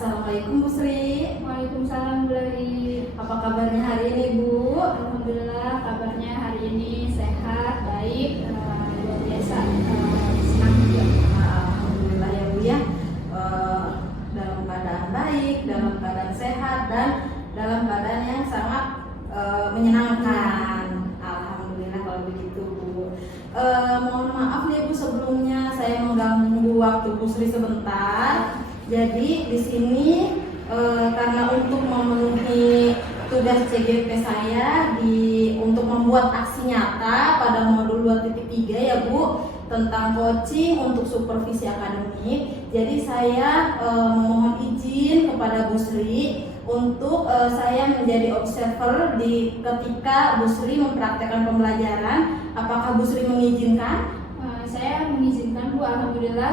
Assalamualaikum Bu Sri. Waalaikumsalam Bu Lali. Apa kabarnya hari ini Bu? Alhamdulillah kabarnya hari ini sehat, baik, luar biasa, senang juga. Alhamdulillah ya Bu ya. Dalam keadaan baik, dalam keadaan sehat, dan dalam keadaan yang sangat menyenangkan. Alhamdulillah kalau begitu Bu. Mohon maaf nih Bu, sebelumnya saya mengganggu waktu Bu Sri sebentar. Jadi di sini karena untuk memenuhi tugas CGP saya untuk membuat aksi nyata pada modul 2.3 ya Bu, tentang coaching untuk supervisi akademik. Jadi saya memohon izin kepada Bu Sri untuk saya menjadi observer ketika Bu Sri mempraktekkan pembelajaran. Apakah Bu Sri mengizinkan? Saya mengizinkan Bu, alhamdulillah.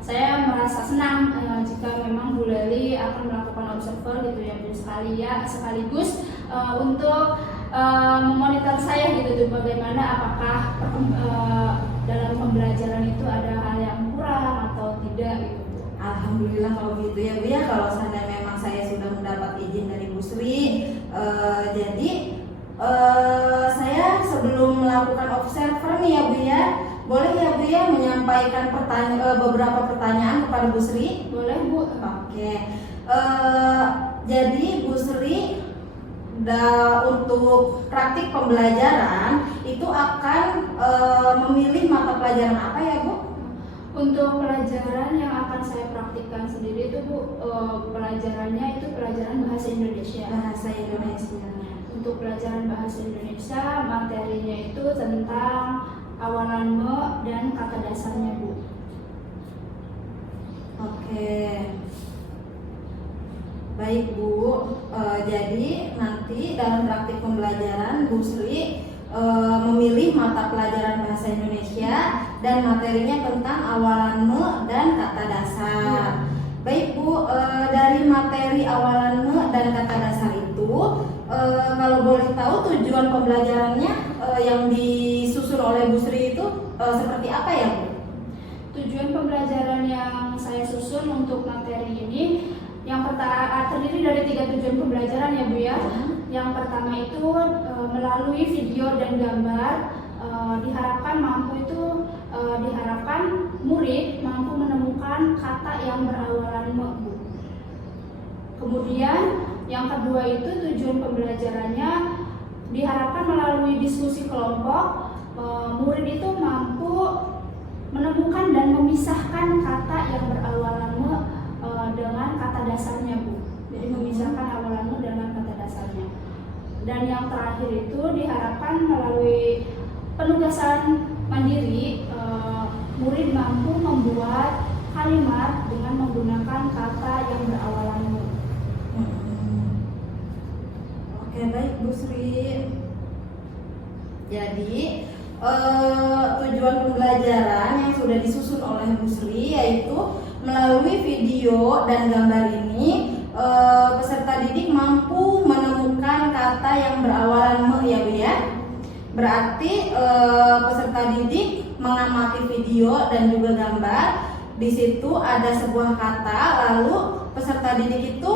Saya merasa senang jika memang Bu Lali akan melakukan observer gitu ya Bu, sekaligus untuk memonitor saya gitu tuh, bagaimana apakah dalam pembelajaran itu ada hal yang kurang atau tidak gitu Bu. Alhamdulillah kalau gitu ya Bu ya. Kalau seandainya memang saya sudah mendapat izin dari Bu Sri, jadi saya sebelum melakukan observer nih ya Bu ya, boleh ya Bu ya menyampaikan beberapa pertanyaan kepada Bu Sri? Boleh Bu. Oke. Jadi Bu Sri untuk praktik pembelajaran itu akan memilih mata pelajaran apa ya Bu? Untuk pelajaran yang akan saya praktikkan sendiri itu Bu, pelajarannya itu pelajaran bahasa Indonesia. Bahasa Indonesia. Untuk pelajaran bahasa Indonesia, materinya itu tentang awalan me dan kata dasarnya Bu. Oke. Baik Bu, jadi nanti dalam praktik pembelajaran Bu Sri memilih mata pelajaran bahasa Indonesia dan materinya tentang awalan me dan kata dasar. Baik Bu, dari materi awalan me dan kata dasar itu, kalau boleh tahu tujuan pembelajarannya yang disusun oleh Bu Sri itu seperti apa ya Bu? Tujuan pembelajaran yang saya susun untuk materi ini yang pertama terdiri dari 3 tujuan pembelajaran ya Bu ya. Yang pertama itu melalui video dan gambar, diharapkan murid mampu menemukan kata yang berawalan me Bu. Kemudian yang kedua itu tujuan pembelajarannya diharapkan melalui diskusi kelompok, murid itu mampu menemukan dan memisahkan kata yang berawalan me dengan kata dasarnya Bu. Jadi memisahkan awalan me dengan kata dasarnya. Dan yang terakhir itu diharapkan melalui penugasan mandiri, murid mampu membuat kalimat dengan menggunakan kata yang berawalan me. Oke, baik Bu Sri. Jadi tujuan pembelajaran yang sudah disusun oleh Bu Sri yaitu melalui video dan gambar ini peserta didik mampu menemukan kata yang berawalan me ya Bu ya. Berarti peserta didik mengamati video dan juga gambar. Di situ ada sebuah kata, lalu peserta didik itu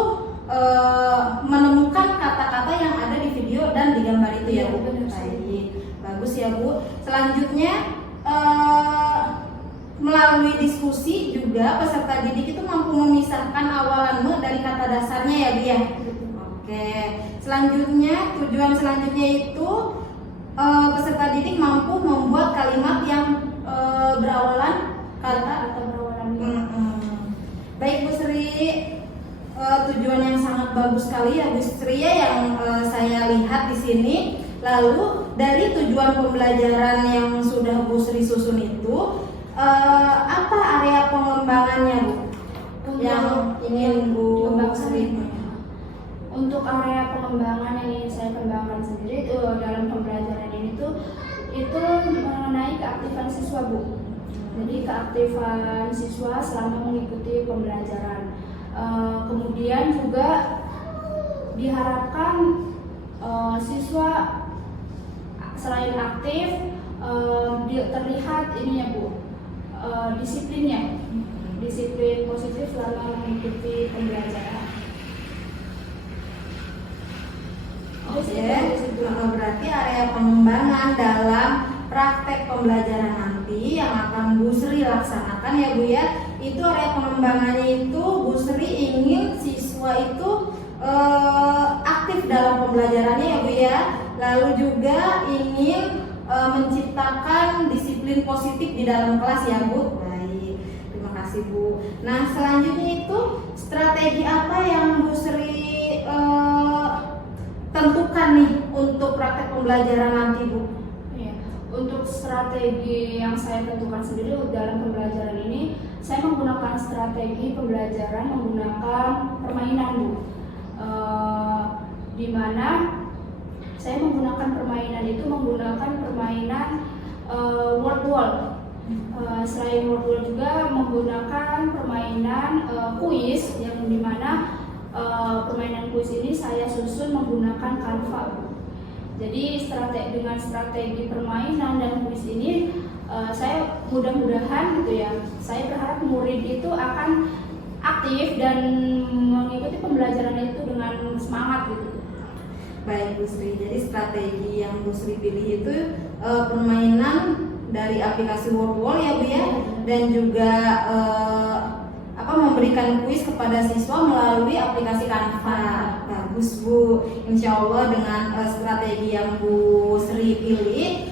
menemukan kata-kata yang ada di video dan di gambar itu ya Bu. Baik, bagus ya Bu. Selanjutnya melalui diskusi juga peserta didik itu mampu memisahkan awalan me dari kata dasarnya ya Bu ya. Oke. Selanjutnya tujuan selanjutnya itu peserta didik mampu membuat kalimat yang berawalan kata Atau berawalan me. Baik Bu Sri, tujuan yang sangat bagus sekali ya Bu Sri ya yang saya lihat di sini. Lalu dari tujuan pembelajaran yang sudah Bu Sri susun itu, apa area pengembangannya Bu? Yang ingin Bu Sri? Untuk area pengembangan yang ingin saya kembangkan sendiri itu dalam pembelajaran ini itu mengenai keaktifan siswa Bu. Jadi keaktifan siswa selama mengikuti pembelajaran. Kemudian juga diharapkan siswa selain aktif terlihat ininya Bu, disiplinnya disiplin positif selama mengikuti pembelajaran. Oke, berarti area pengembangan dalam praktek pembelajaran nanti yang akan Bu Sri laksanakan ya Bu ya, itu area pengembangannya itu Bu Sri ingin siswa itu aktif dalam pembelajarannya ya Bu ya, lalu juga ingin menciptakan disiplin positif di dalam kelas ya Bu. Baik, terima kasih Bu. Nah selanjutnya itu strategi apa yang Bu Sri tentukan nih untuk praktek pembelajaran nanti Bu? Ya, untuk strategi yang saya tentukan sendiri dalam pembelajaran ini, saya menggunakan strategi pembelajaran menggunakan permainan Bu. Di mana saya menggunakan permainan itu menggunakan permainan word wall. Selain word wall juga menggunakan permainan kuis yang dimana permainan kuis ini saya susun menggunakan Canva. Jadi dengan strategi permainan dan kuis ini saya mudah-mudahan gitu ya, saya berharap murid itu akan aktif dan mengikuti pembelajaran itu dengan semangat gitu. Baik Bu Sri, jadi strategi yang Bu Sri pilih itu permainan dari aplikasi Word Wall ya Bu ya, dan juga memberikan kuis kepada siswa melalui aplikasi Canva. Bagus Bu, insya Allah dengan strategi yang Bu Sri pilih,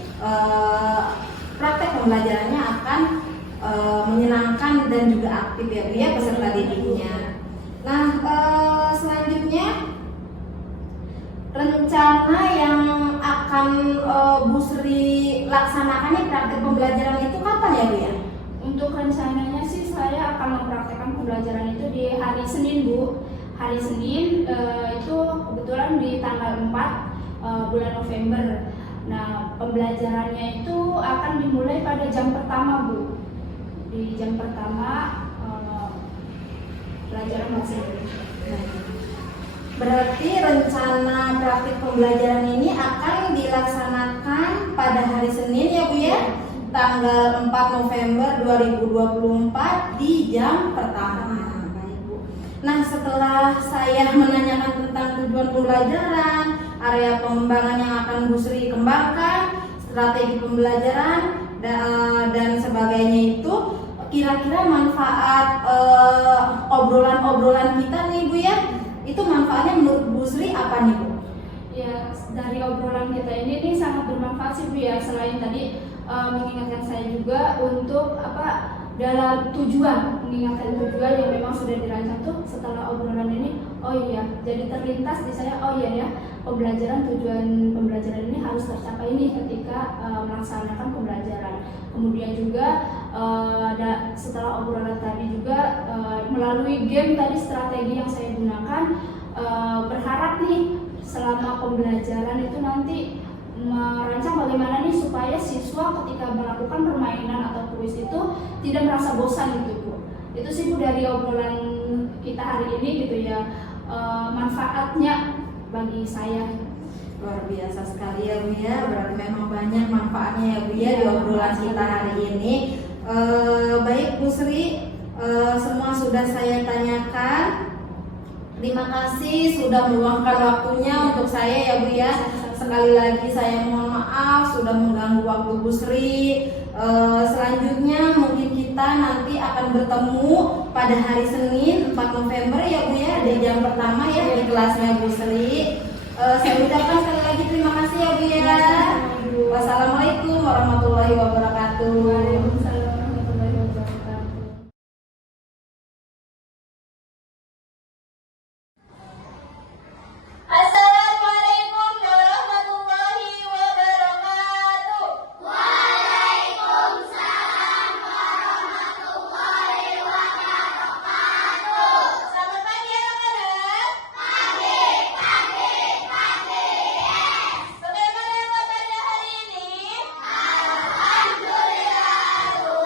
praktek pembelajarannya akan menyenangkan dan juga aktif ya Bu ya peserta didiknya. Nah selanjutnya rencana yang akan Bu Sri laksanakan nih praktek pembelajaran itu kapan ya Bu ya? Untuk rencananya sih saya akan mempraktekkan pembelajaran itu di hari Senin Bu. Hari Senin itu kebetulan di tanggal 4 bulan November. Nah pembelajarannya itu akan dimulai pada jam pertama Bu. Di jam pertama pelajaran bahasa Indonesia. Berarti rencana praktik pembelajaran ini akan dilaksanakan pada hari Senin ya Bu ya, tanggal 4 November 2024 di jam pertama. Baik Bu. Nah setelah saya menanyakan tentang tujuan pembelajaran, area pengembangan yang akan Bu Sri kembangkan, strategi pembelajaran dan sebagainya itu, kira-kira manfaat obrolan-obrolan kita nih Bu ya, itu manfaatnya menurut Bu Sri apa nih Bu? Ya dari obrolan kita ini sangat bermanfaat sih Bu ya. Selain tadi mengingatkan saya juga untuk dalam mengingatkan tujuan yang memang sudah dirancang tuh setelah obrolan ini. Oh iya, jadi terlintas di saya. Oh iya ya, tujuan pembelajaran ini harus tercapai nih ketika melaksanakan pembelajaran. Kemudian juga setelah obrolan tadi juga melalui game tadi strategi yang saya gunakan, berharap nih selama pembelajaran itu nanti merancang bagaimana nih supaya siswa ketika melakukan permainan atau kuis itu tidak merasa bosan gitu Bu. Itu sih Bu dari obrolan kita hari ini gitu ya, manfaatnya bagi saya. Luar biasa sekali ya Bu ya, berarti memang banyak manfaatnya ya Bu ya di obrolan kita hari ini. Baik Bu Sri, semua sudah saya tanyakan. Terima kasih sudah meluangkan waktunya untuk saya ya Bu ya. Sekali lagi saya mohon maaf sudah mengganggu waktu Bu Sri. Selanjutnya mungkin kita nanti akan bertemu pada hari Senin 4 November ya Bu ya, di jam pertama ya di kelasnya Bu Sri. Saya ucapkan sekali lagi terima kasih ya Bu ya. Wassalamualaikum warahmatullahi wabarakatuh. Waalaikumsalam warahmatullahi wabarakatuh. Assalamualaikum warahmatullahi wabarakatuh. Waalaikumsalam warahmatullahi wabarakatuh. Selamat pagi anak-anak. Pagi. Bagaimana kabarnya hari ini? Alhamdulillah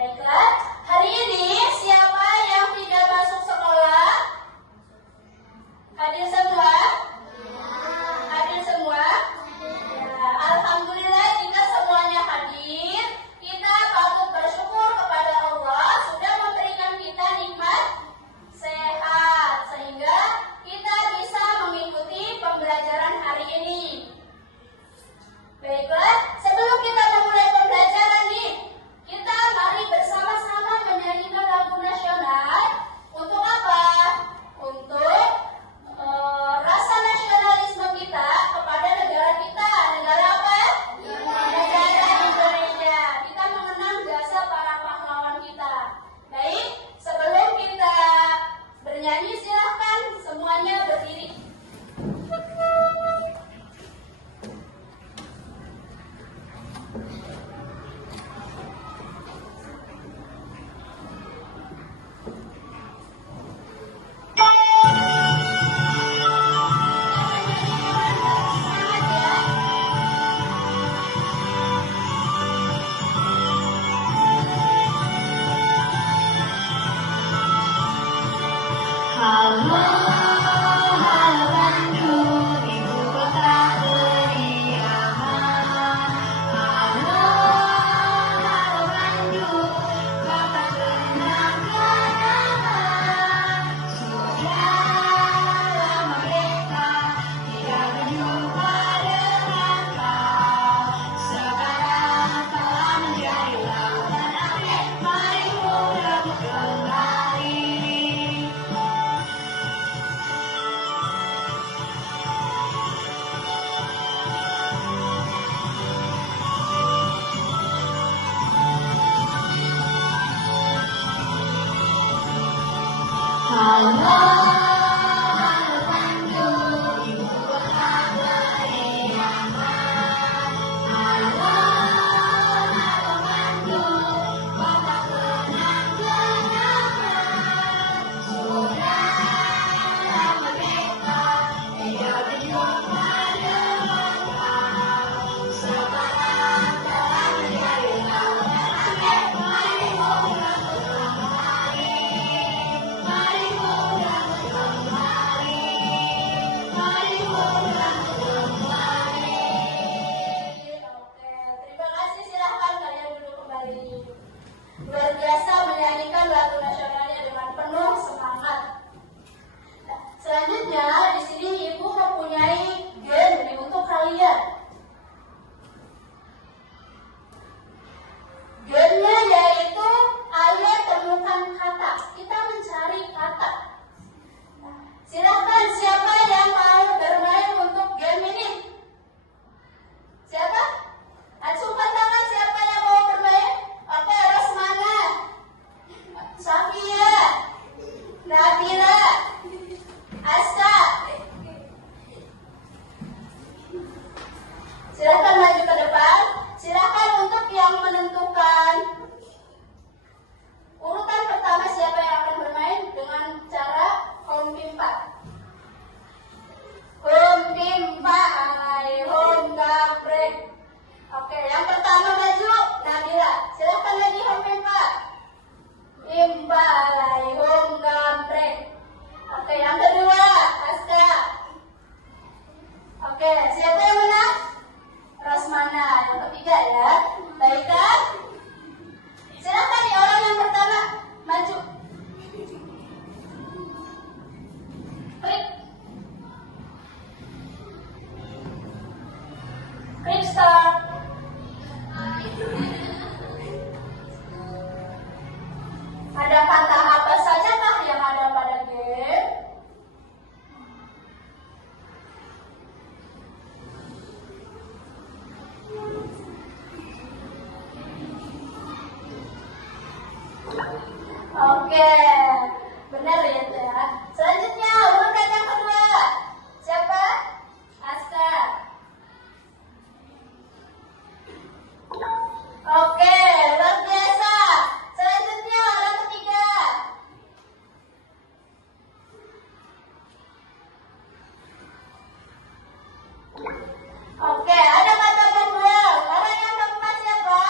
Baiklah, hari ini siapa yang tidak masuk sekolah? Hadir semua? Hadir semua? Ya, alhamdulillah jika semuanya hadir, kita patut bersyukur kepada Allah sudah memberikan kita nikmat sehat sehingga kita bisa mengikuti pembelajaran hari ini. Baiklah, sebelum kita memulai pembelajaran nih, kita mari bersama-sama menyanyikan lagu nasional. Untuk apa? Untuk rasa nasionalisme kita kepada negara kita. Negara apa? Negara Indonesia. Kita mengenang jasa para pahlawan kita. Baik, sebelum kita bernyanyi silahkan semuanya berdiri. Luar biasa menyanyikan lagu nasionalnya dengan penuh semangat. Nah, selanjutnya di sini Ibu mempunyai game nih untuk kalian. Game-nya yaitu ayo temukan kata. Kita mencari kata. Nah, silahkan siapa yang mau bermain untuk game ini? Siapa? Acungkan tangan siapa yang mau bermain? Oke, Rosmana, Safia, Nabila, Aska. Silakan maju ke depan. Silakan untuk yang menentukan urutan pertama siapa yang akan bermain dengan cara home pimpa. Home pimpa, home gabrek. Oke, yang pertama maju Nabila. Silakan lagi home pimpa. Pimpa, home gabrek. Oke, yang kedua Aska. Oke, siapa yang menang? Rosmana. Yang ketiga ya. Baiklah. Silakan nih orang yang pertama maju. Klik. Klik start. Ada kata apa saja kah yang ada pada game? Oke, benar ya itu ya. Selanjutnya urutan yang kedua. Siapa? Aska. Oke, luar biasa. Selanjutnya orang ketiga. Oke, ada kata kedua. Orang yang keempat siapa?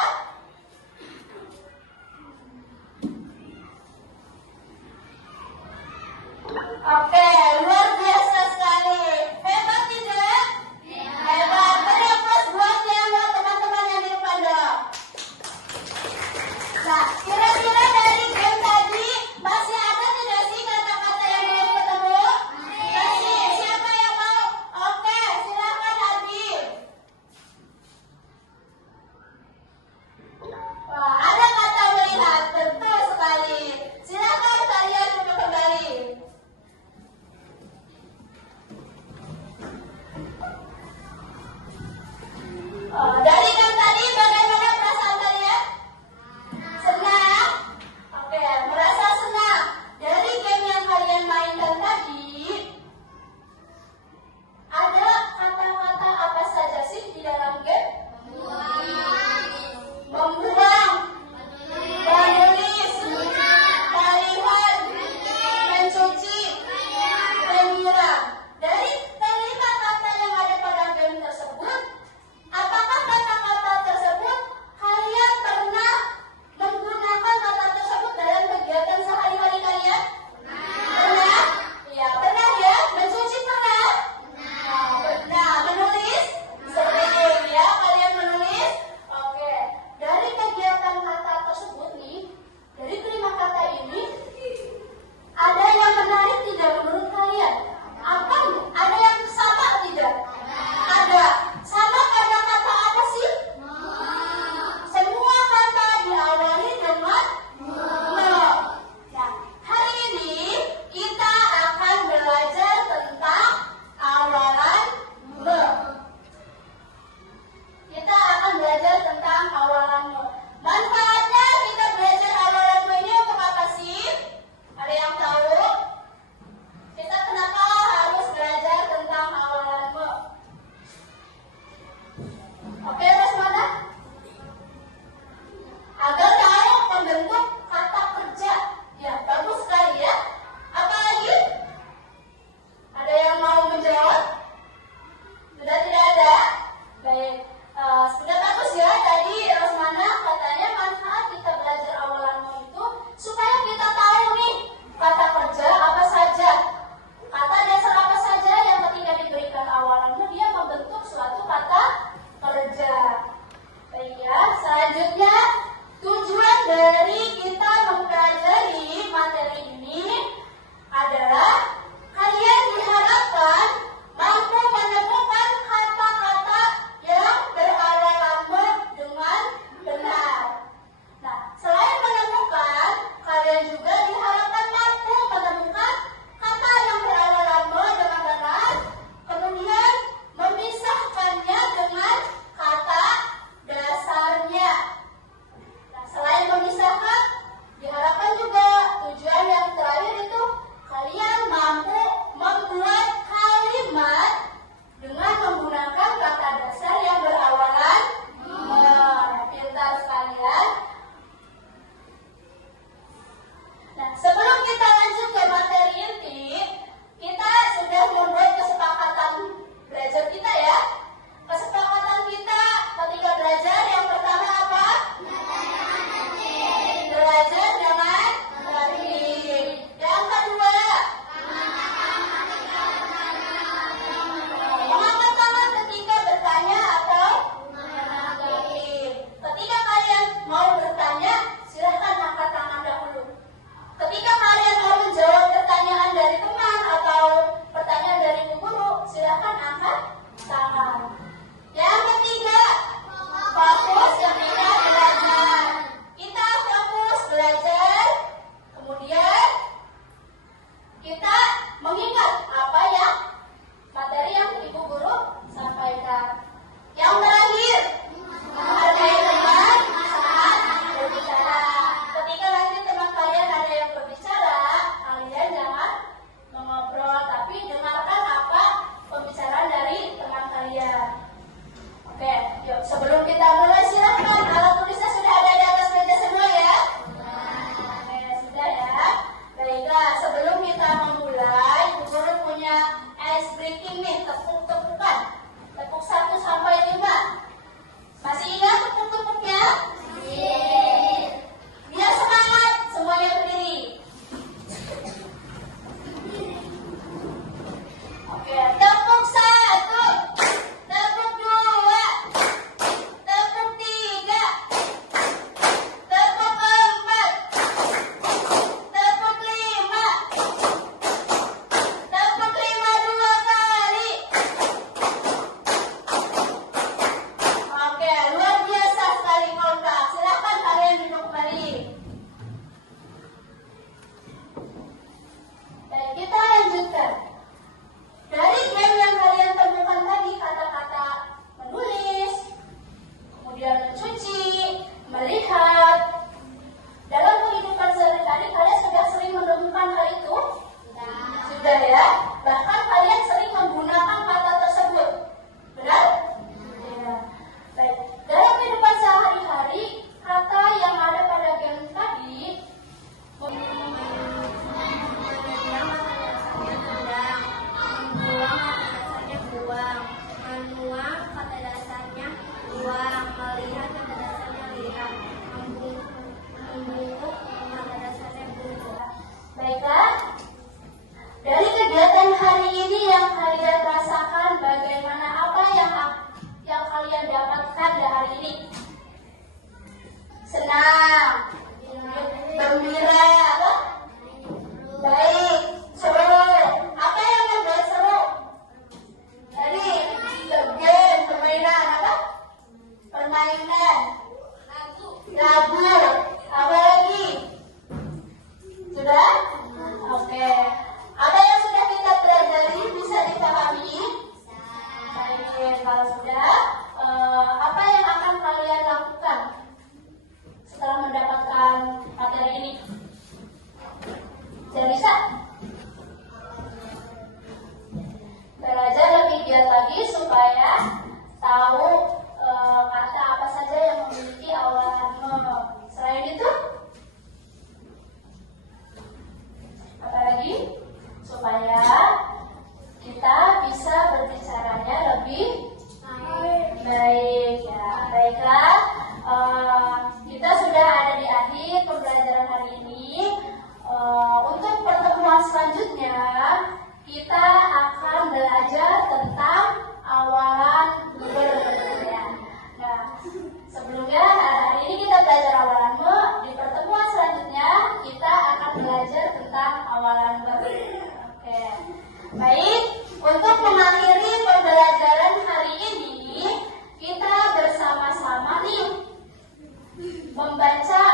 membaca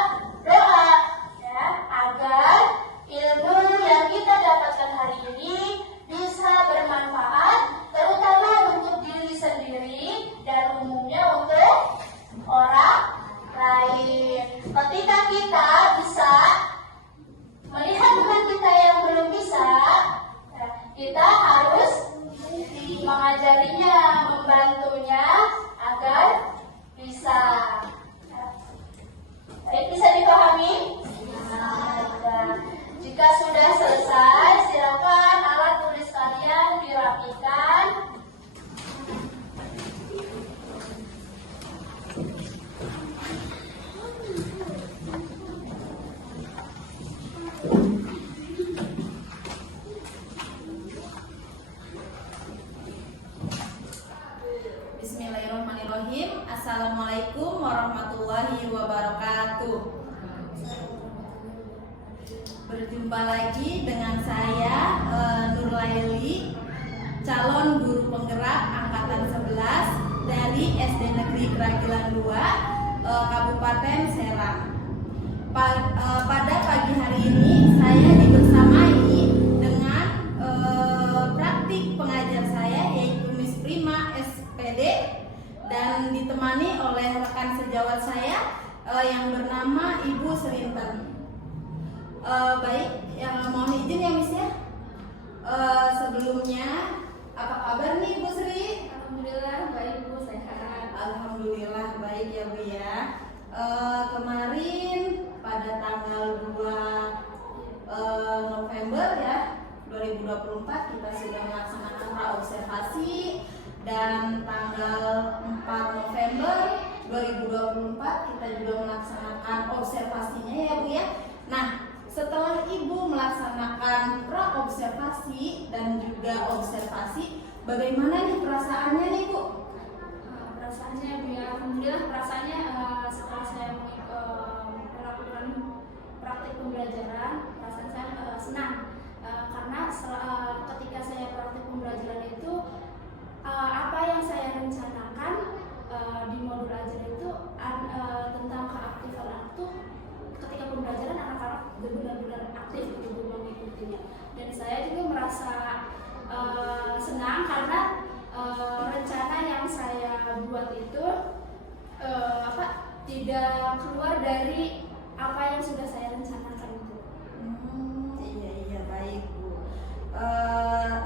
doa ya, agar ilmu yang kita dapatkan hari ini bisa bermanfaat terutama untuk diri sendiri dan umumnya untuk orang lain. Ketika kita bisa melihat teman kita yang belum bisa, ya, kita harus mengajarinya, membantunya agar bisa. Baik, bisa dipahami? Nah, jika sudah selesai, silakan alat tulis kalian dirapikan. Bismillahirrahmanirrahim. Assalamualaikum warahmatullahi wabarakatuh. Berjumpa lagi dengan saya Nurlaili, calon guru penggerak angkatan 11 dari SD Negeri Keragilan 2, Kabupaten Serang. Pada pagi hari ini saya dibersamai dengan praktik pengajar saya, yaitu Miss Prima SPD, dan ditemani oleh rekan sejawat saya yang bernama Ibu Serinten. Baik, yang mohon izin ya Miss ya. Sebelumnya, apa kabar nih Bu Sri? Alhamdulillah baik Bu, sehat. Alhamdulillah baik ya Bu ya. Kemarin pada tanggal 2 November ya 2024 kita sudah melaksanakan praobservasi, dan tanggal 4 November 2024 kita juga melaksanakan observasinya ya Bu ya. Nah, setelah Ibu melaksanakan praobservasi dan juga observasi, bagaimana nih perasaannya nih Bu? Perasaannya Bu ya, alhamdulillah perasaannya setelah saya melakukan praktik pembelajaran, perasaan saya senang karena ketika saya praktik pembelajaran itu apa yang saya rencanakan di modul ajar itu tentang keaktifan itu, ketika pembelajaran anak-anak benar-benar aktif untuk mengikutinya, dan saya juga merasa senang karena rencana yang saya buat itu tidak keluar dari apa yang sudah saya rencanakan itu. Iya baik Bu.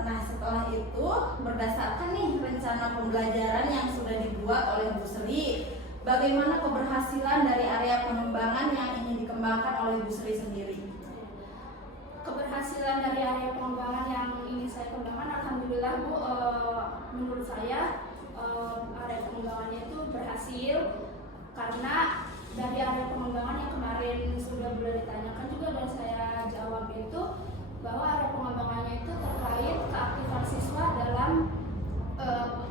Nah, setelah itu berdasarkan nih rencana pembelajaran yang sudah dibuat oleh Bu Sri, bagaimana keberhasilan dari area pengembangan yang ingin dikembangkan oleh Bu Sri sendiri? Keberhasilan dari area pengembangan yang ingin saya kembangkan, alhamdulillah Bu, menurut saya area pengembangannya itu berhasil, karena dari area pengembangan yang kemarin sudah boleh ditanyakan juga dan saya jawab itu, bahwa area pengembangannya itu terkait keaktifan siswa dalam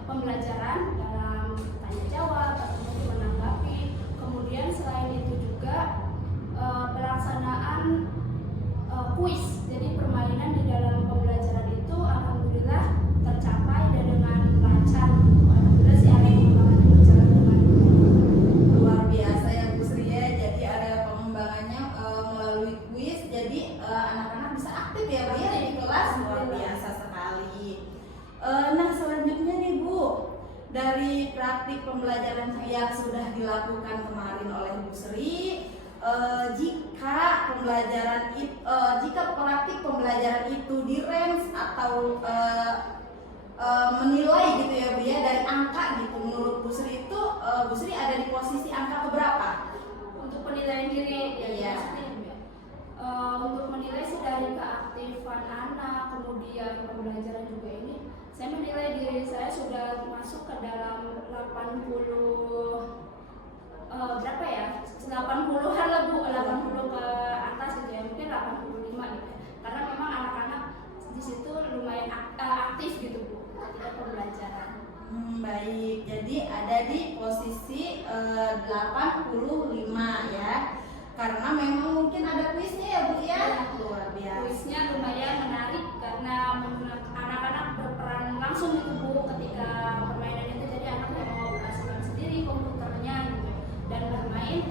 pembelajaran, dalam tanya jawab atau menanggapi. Kemudian selain itu juga pelaksanaan kuis, jadi permainan di dalam pembelajaran itu alhamdulillah tercapai dan dengan lancar. Alhamdulillah si area pengembangannya berjalan dengan Luar biasa ya Bu Sri ya. Jadi area pengembangannya melalui kuis, jadi anak-anak bisa aktif ya Bu ya di kelas. Luar biasa sekali. Nah, selanjutnya nih Bu, dari praktik pembelajaran yang sudah dilakukan kemarin oleh Bu Sri, jika praktik pembelajaran itu di range atau menilai gitu ya Bu ya, dari angka gitu, menurut Bu Sri itu Bu Sri ada di posisi angka keberapa? untuk penilaian diri ya. Iya. Untuk menilai sih dari keaktifan anak, kemudian pembelajaran juga ini, saya menilai diri saya sudah masuk ke dalam 80 berapa ya, 80-an lah Bu, 80 ke atas gitu ya, mungkin 85 gitu ya, karena memang anak-anak di situ lumayan aktif gitu Bu ketika pembelajaran. Baik, jadi ada di posisi 85 ya, karena memang mungkin ada kuisnya ya Bu ya. Luar biasa. Kuisnya lumayan menarik karena anak-anak berperan langsung itu Bu ketika permainan itu, jadi anak yang mau berasakan sendiri komputernya gitu dan bermain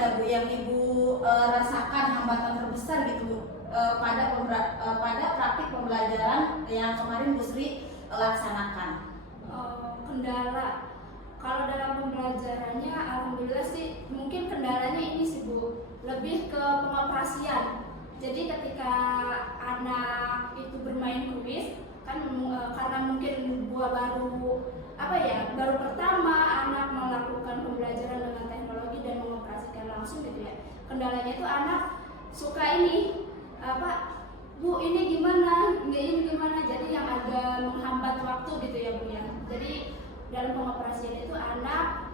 ada Bu yang Ibu rasakan hambatan terbesar gitu pada praktik pembelajaran yang kemarin Bu Sri laksanakan? Kendala kalau dalam pembelajarannya, alhamdulillah sih mungkin kendalanya ini sih Bu, lebih ke pengoperasian. Jadi ketika anak itu bermain kuis kan karena mungkin baru pertama anak melakukan pembelajaran dengan teknologi dan mengoperasikan langsung gitu ya. Kendalanya itu anak suka ini Bu ini gimana, ini gimana, jadi yang agak menghambat waktu gitu ya Bu ya. Jadi dalam pengoperasian itu anak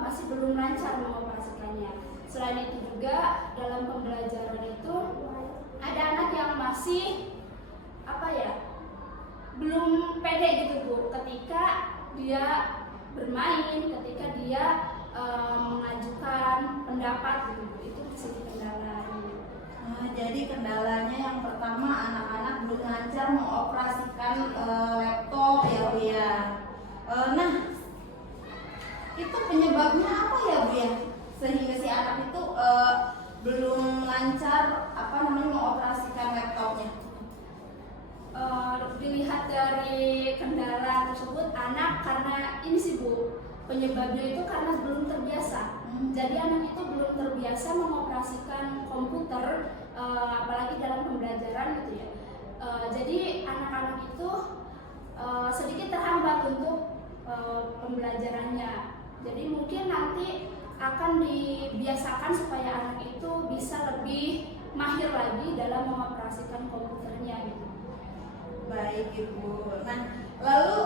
masih belum lancar mengoperasikannya. Selain itu juga dalam pembelajaran itu ada anak yang masih belum pede gitu Bu ketika dia bermain, ketika dia mengajukan pendapat gitu Bu. Itu di sini kendalanya. Jadi kendalanya yang pertama anak-anak belum lancar mengoperasikan laptop ya Bu ya. Nah, itu penyebabnya apa ya Bu ya? Sehingga si anak itu belum lancar mengoperasikan laptopnya. Dilihat dari kendala tersebut, anak karena ini sih Bu, penyebabnya itu karena belum terbiasa. Jadi anak itu belum terbiasa mengoperasikan komputer, apalagi dalam pembelajaran gitu ya. Jadi anak-anak itu sedikit terhambat untuk pembelajarannya. Jadi mungkin nanti akan dibiasakan supaya anak itu bisa lebih mahir lagi dalam mengoperasikan komputernya gitu. Baik Ibu. Nah, lalu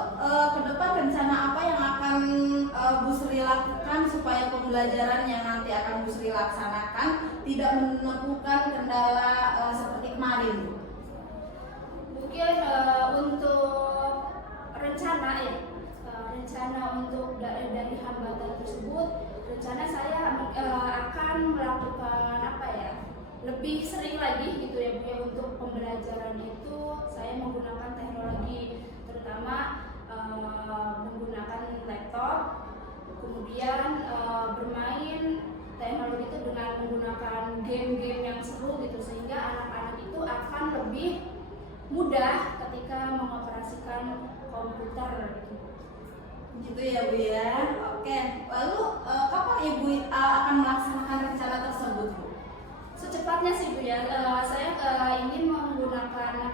ke depan rencana apa yang akan Bu Sri lakukan supaya pembelajaran yang nanti akan Bu Sri laksanakan tidak menemukan kendala seperti kemarin Bu? Mungkin untuk rencana untuk dari hambatan tersebut, rencana saya akan melakukan lebih sering lagi gitu ya Bu ya, untuk pembelajaran itu saya menggunakan teknologi, terutama menggunakan laptop, kemudian bermain teknologi itu dengan menggunakan game-game yang seru gitu, sehingga anak-anak itu akan lebih mudah ketika mengoperasikan komputer gitu ya Bu ya. Oke, lalu kapan Ibu akan melaksanakan rencana tersebut Bu? Secepatnya sih Bu ya. Saya ingin menggunakan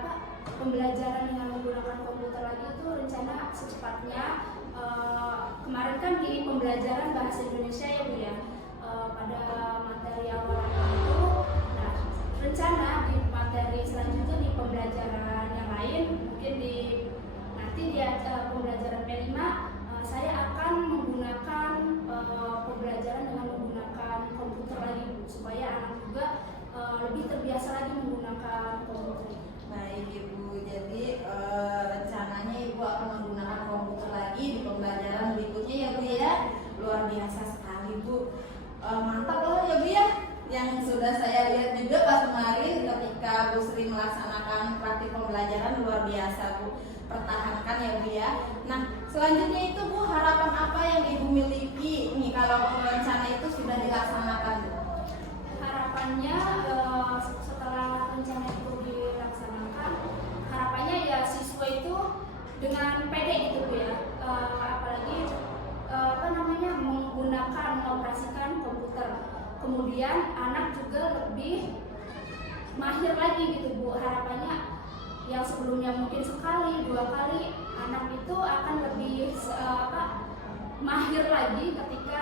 pembelajaran dengan menggunakan komputer lagi itu rencana secepatnya. Kemarin kan di pembelajaran bahasa Indonesia ya Bu ya, pada materi awal itu. Nah, rencana di materi selanjutnya di pembelajaran yang lain, mungkin nanti di pembelajaran P5 saya akan menggunakan pembelajaran dengan menggunakan komputer lagi Bu, supaya anak juga lebih terbiasa lagi menggunakan komputer. Baik Ibu, jadi rencananya Ibu akan menggunakan komputer lagi di pembelajaran berikutnya ya Bu ya. Luar biasa sekali Bu, mantap loh ya Bu ya. Yang sudah saya lihat juga pas kemarin ketika Bu Sri melaksanakan praktik pembelajaran, luar biasa Bu, pertahankan ya Bu ya. Nah, selanjutnya itu Bu, harapan apa yang Ibu miliki nih kalau rencana itu sudah dilaksanakan Bu? Harapannya setelah rencana itu dilaksanakan, harapannya ya siswa itu dengan pede gitu Bu ya, apalagi mengoperasikan komputer. Kemudian anak juga lebih mahir lagi gitu Bu. Harapannya yang sebelumnya mungkin sekali, 2 kali, anak itu akan lebih mahir lagi ketika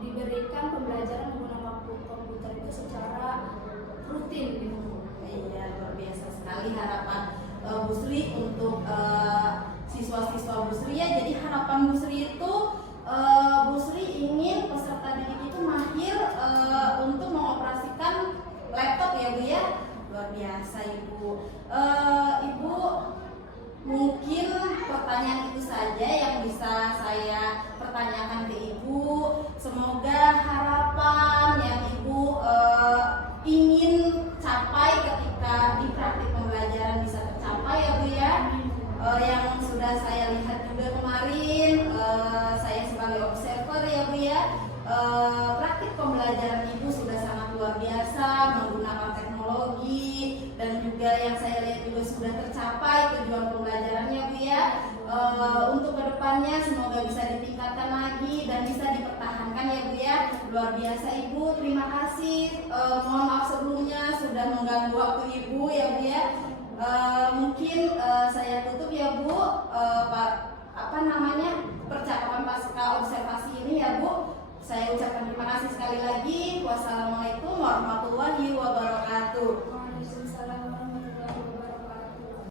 diberikan pembelajaran menggunakan komputer itu secara rutin gitu. Iya, luar biasa sekali harapan Bu Sri untuk siswa-siswa Bu Sri ya. Jadi harapan Bu Sri itu Bu Sri ingin peserta didik itu mahir untuk mengoperasikan laptop ya Bu ya. Luar biasa Ibu. Ibu, mungkin pertanyaan itu saja yang bisa saya pertanyakan ke Ibu. Semoga harapan yang Ibu ingin capai ketika di praktik pembelajaran bisa tercapai ya Bu ya. Yang sudah saya lihat juga kemarin, saya sebagai observer ya Bu ya, praktik pembelajaran Ibu sudah sangat luar biasa menggunakan teknologi, dan juga yang saya lihat juga sudah tercapai tujuan pembelajarannya Bu ya. Untuk kedepannya semoga bisa ditingkatkan lagi dan bisa dipertahankan ya Bu ya. Luar biasa Ibu, terima kasih. Mohon maaf sebelumnya sudah mengganggu waktu Ibu ya Bu ya. Mungkin saya tutup ya Bu, percakapan pasca observasi ini ya Bu. Saya ucapkan terima kasih sekali lagi. Wassalamualaikum warahmatullahi wabarakatuh.